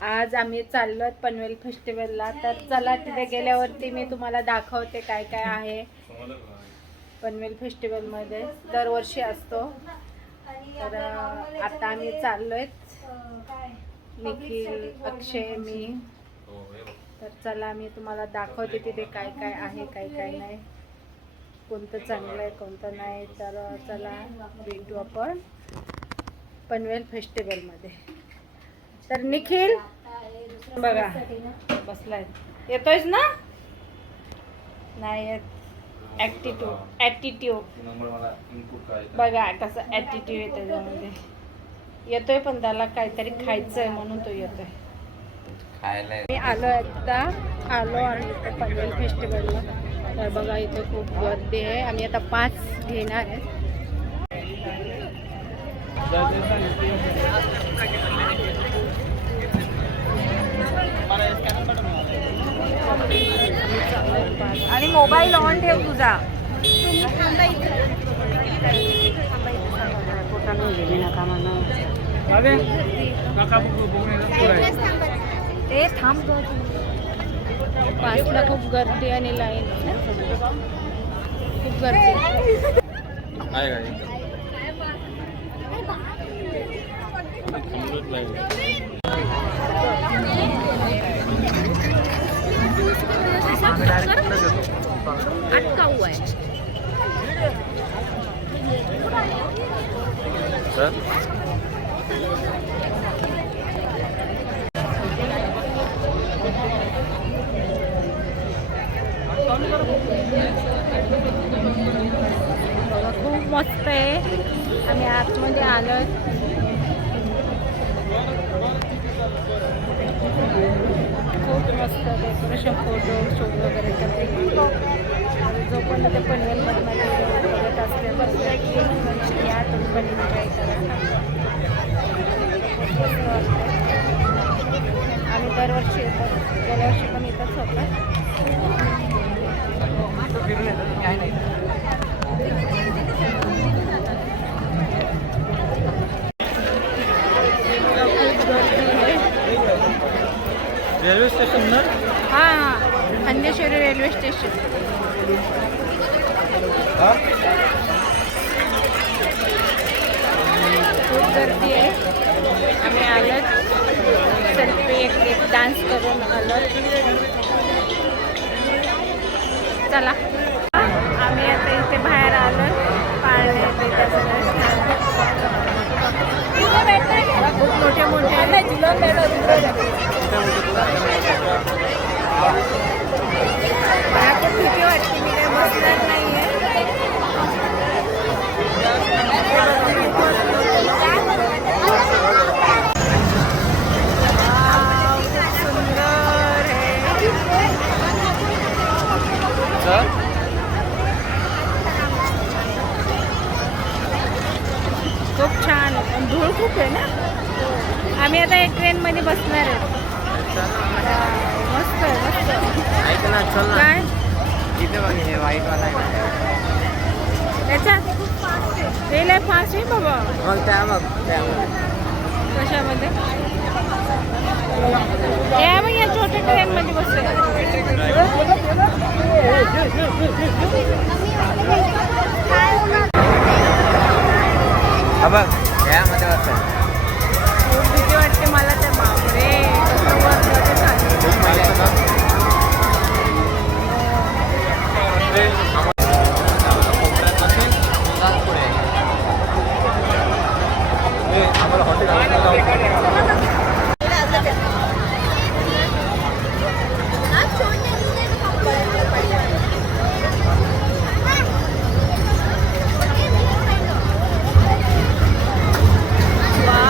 आज आम्ही चाललो पनवेल फेस्टिवलला. तर चला तिथे गेल्यावरती मी तुम्हाला दाखवते काय काय आहे पनवेल फेस्टिवलमध्ये. दरवर्षी असतो. तर आता आम्ही चाललोय, निखिल, अक्षय, मी. तर चला मी तुम्हाला दाखवते तिथे काय काय आहे काय काय नाही, कोणतं चांगलं आहे कोणतं नाही. तर चला भेटू आपण पनवेल फेस्टिवलमध्ये. तर निखिल बघा बसलाय, येतोयस ना? नाही येत. ॲटिट्यूड बघा कसं ॲटिट्यूड आहे त्याच्यामध्ये. येतोय पण त्याला काहीतरी खायचं आहे म्हणून तो येतोय. मी आलो आम्ही इथे पनवेल फेस्टिवलला. तर बघा इथे खूप गर्दी आहे. आम्ही आता 5 घेणार आहे. आणि मोबाईल ऑन ठेव तुझा. ते थांब. 5ला खूप गर्दी आणि लाईन खूप गर्दी अटका हुआ है सर. खूप मस्त आहे. आम्ही आतमध्ये आलोय. खूप मस्त डेकोरेशन, फोटो शूट वगैरे करते. जो पण ते पनवेलमध्ये माझे बघत असते बस या तुम्ही पण एन्जॉय करा. आम्ही दरवर्षी येतो, गेल्या वर्षी पण येतच होतं. रेल्वे स्टेशन ना? हां, खंडेश्वरी रेल्वे स्टेशन. खूप गर्दी आहे. आम्ही आलो सेल्फी एक डान्स करून आलो. चला आम्ही आता इथे बाहेर आलो. पाळणे खूप मोठे मोठे आता भीती वाटते. मी काय बसणार नाही आहे. सुंदर खूप छान. धूळ खूप आहे ना. आम्ही आता एक ट्रेनमध्ये बसणार आहे. मस्त आहे मस्त. काय इथे बघ हे व्हाईटवाला आहे. त्याच्यात ते लय फास्ट आहे बाबा. मग त्या मग कशामध्ये या मग या छोट्या ट्रेनमध्ये बसतोय. बघ यामध्ये बसतो. खूप भीती वाटते मला. तर बापरे कसं वरलं ते सांगितलं. वा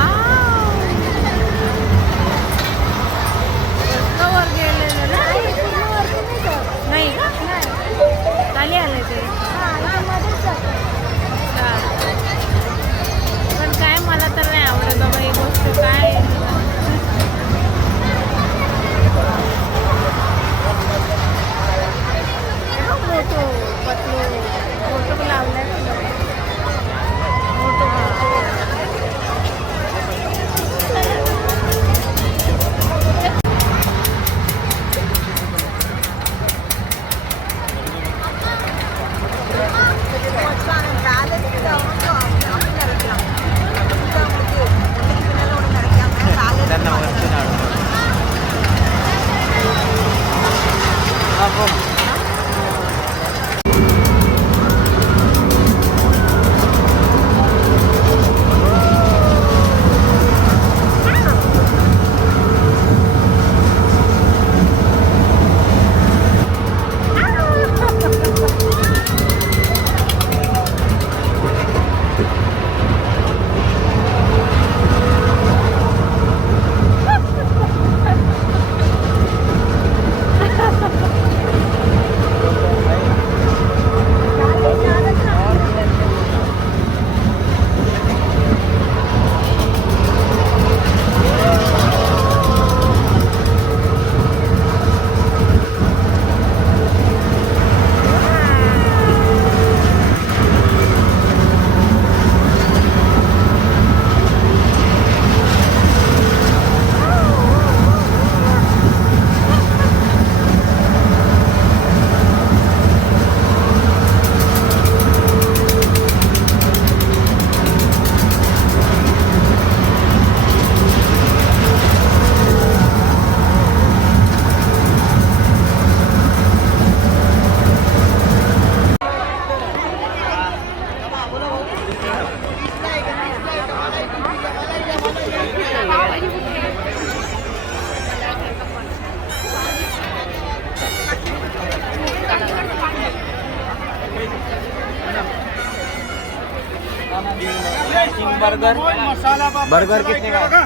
बर्गर बर्गर कितने का?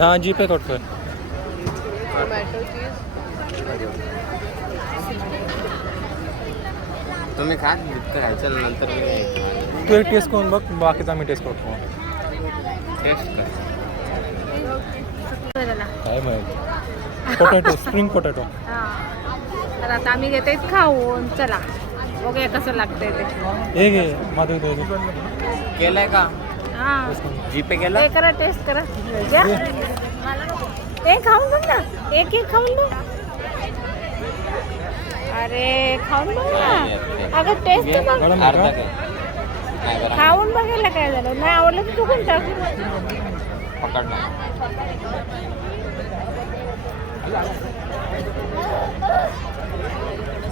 हाँ जी पे कट कर टोमॅटो चीज तुम्ही खा जितकं खायचं नंतर मी तू एक टेस्ट करून बघ बाकीचा मी टेस्ट करतो टेस्ट कर. काय माहिती पोटॅटो स्प्रिंग पोटॅटो हां तर आता आम्ही घेते खाऊन चला बघूया कसं लागतंय ते हे घे माधवी दे केलंय का? हां जीपे हे केलं? करा टेस्ट करा द्या. हे खाऊन बघ ना एक खाऊन बघ अरे खाऊन बघ ना अगं टेस्ट बघ मॅडम अर्धा का? काय? नाही बरं. खाऊन बघायला काय झालं नाही आवडलं तर चुकून टाक पकडला.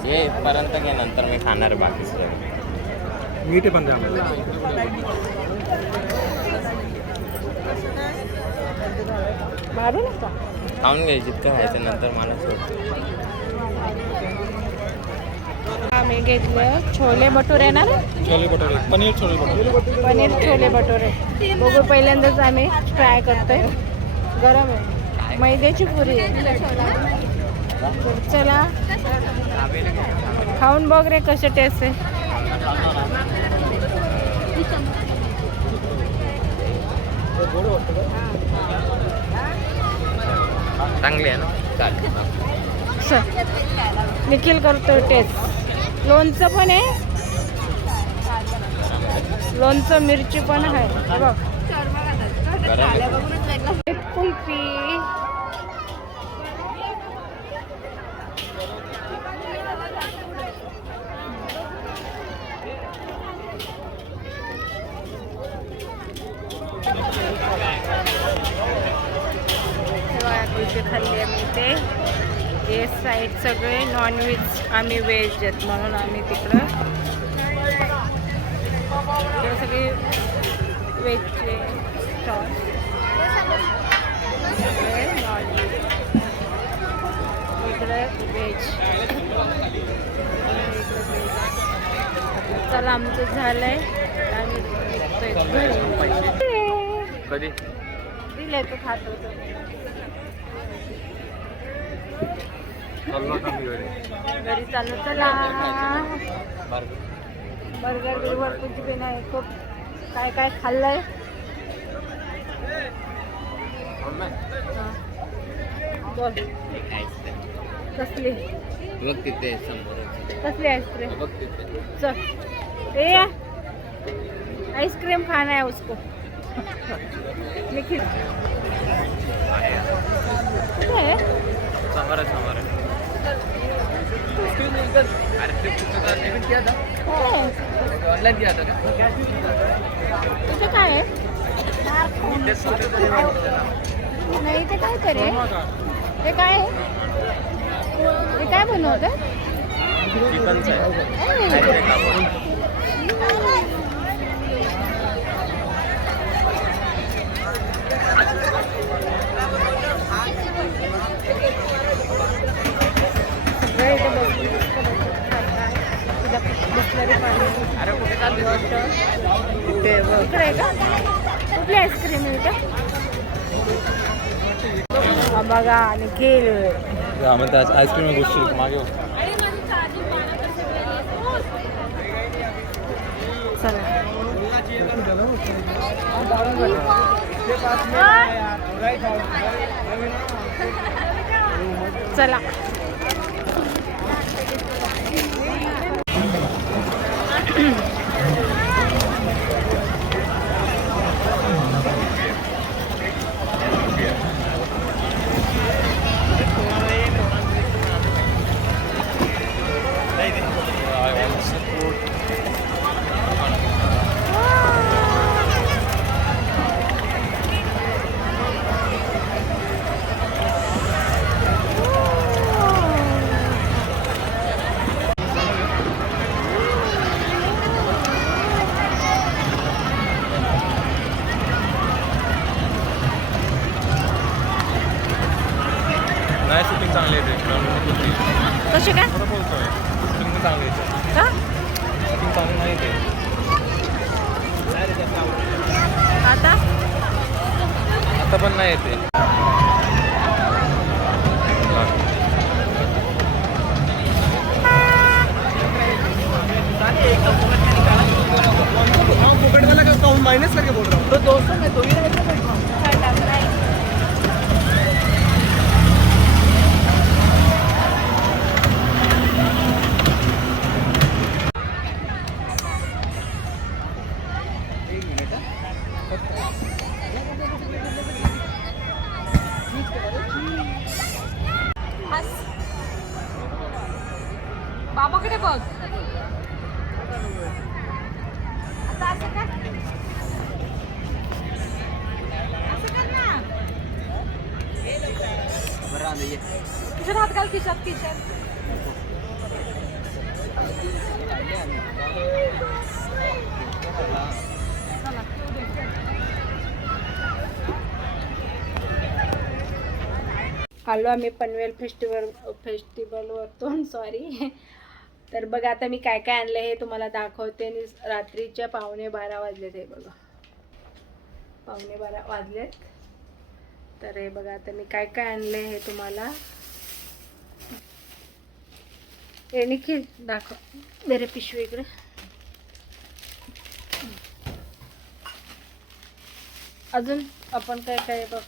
ये पर्यंत घे नंतर मी खाणार बाकी सगळं. मीठ पण द्या आम्हाला. मारू नका खाऊन घे जितकं खायचं नंतर मला सोड. आम्ही घेतलं छोले भटुरे ना छोले भटुरे पनीर छोले भटुरे पनीर छोले भटुरे बघू पहिल्यांदाच आम्ही ट्राय करतोय गरम आहे मैद्याची पुरी आहे तर चला खाऊन बघ रे कसे टेस्ट आहे चांगली आहे ना? चालेल. चल. निखिल करतोय टेस्ट लोणचं पण आहे लोणचं मिरची पण आहे हे बघ गरम आहे. एक कुल्फी कुल्फी खाल्ली आम्ही ते हे साईड सगळे नॉनव्हेज आम्ही व्हेज आहेत म्हणून आम्ही तिकडं इकडे सगळे व्हेजचे स्टॉल नॉनव्हेज इकडे व्हेज चला आमचं झालंय आम्ही निघतोय घरी. कधी? दिले तू खात होतो घरी चालू चला बर्गर बिर्गर कुछ भी नाही खूप काय काय खाल्लंय बोल कसली बघ तिथे समोर. कसली आइसक्रीम बघ तिथे. चल ए आइसक्रीम खाना है उसको निखिल कुठे आहे समोर आहे, समोर आहे. अरे ते कुठं पेमेंट किया था? ऑनलाइन किया था का? तुझं काय आहे नाही ते काय करे हे काय आहे हे काय बनवतं चिकनचं आहे. खायचंय का आपण? सगळं इथे बसणारी पाणी अरे कुठे चालली? इकडे आहे का कुठली आईस्क्रीम आहे इथं हा बघा निखिल आम्ही आईस्क्रीम गोष्टी मागे चला चला नाही शूटिंग चांगली आहे कशी काय बोलतोय शूटिंग चांगली आहे का पण नाही येते. पॉकेट वाला का माइनस करके बोल रहा हूँ. तो 200 में 2 ही रहेगा. बाबाकडे बघ. आता असं कर. असं कर ना. खिशात हात घाल. खिशात. आलो आम्ही पनवेल फेस्टिवलवरतून. सॉरी. तर बघा आता मी काय काय आणलं हे तुम्हाला दाखवते. आणि रात्रीच्या 11:45 वाजलेत. हे बघा 11:45 वाजलेत. तर हे बघा आता मी काय काय आणले हे तुम्हाला. हे निखिल दाखव. मेरे पिशवी इकडे. अजून आपण काय काय बघ.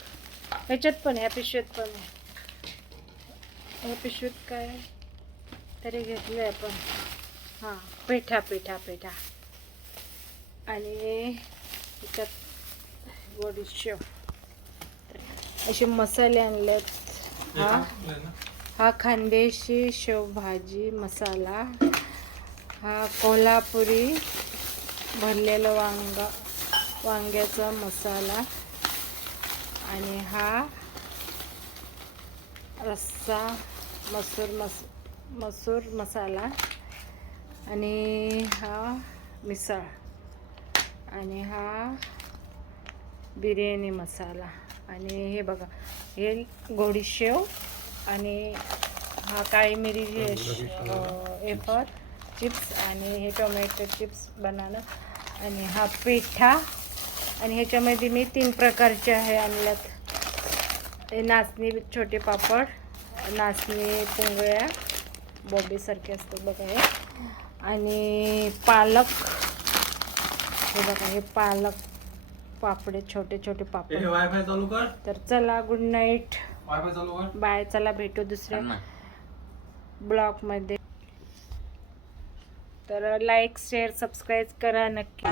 ह्याच्यात पण ह्या पिशवीत पण आहे. ह्या पिशवीत काय तरी घेतलं आहे आपण. हां पेठा आणि ह्याच्यात बडीशेप. असे मसाले आणलेत. हा खानदेशी शेवभाजी मसाला. हा कोल्हापुरी भरलेलं वांग्याचा मसाला. आणि हा रस्सा मसूर मसाला. आणि हा मिसळ. आणि हा बिर्याणी मसाला. आणि हे बघा हे गोडीशेव. आणि हा काळी मिरी एफर चिप्स. आणि हे टोमॅटो चिप्स बनाना. आणि हा पेठा. आणि ह्याच्यामध्ये मी 3 प्रकारचे आहे आणल्यात. हे नाचणी छोटे पापड. नाचणी पुंगळ्या बॉबीसारखे असतात बघा हे. आणि पालक. हे बघा हे पालक पापडे छोटे पापड. वायफाय चालू कर. तर चला गुड नाईट. वायफाय चालू कर. बाय. चला भेटू दुसऱ्या ब्लॉगमध्ये. तर लाईक शेअर सबस्क्राईब करा नक्की.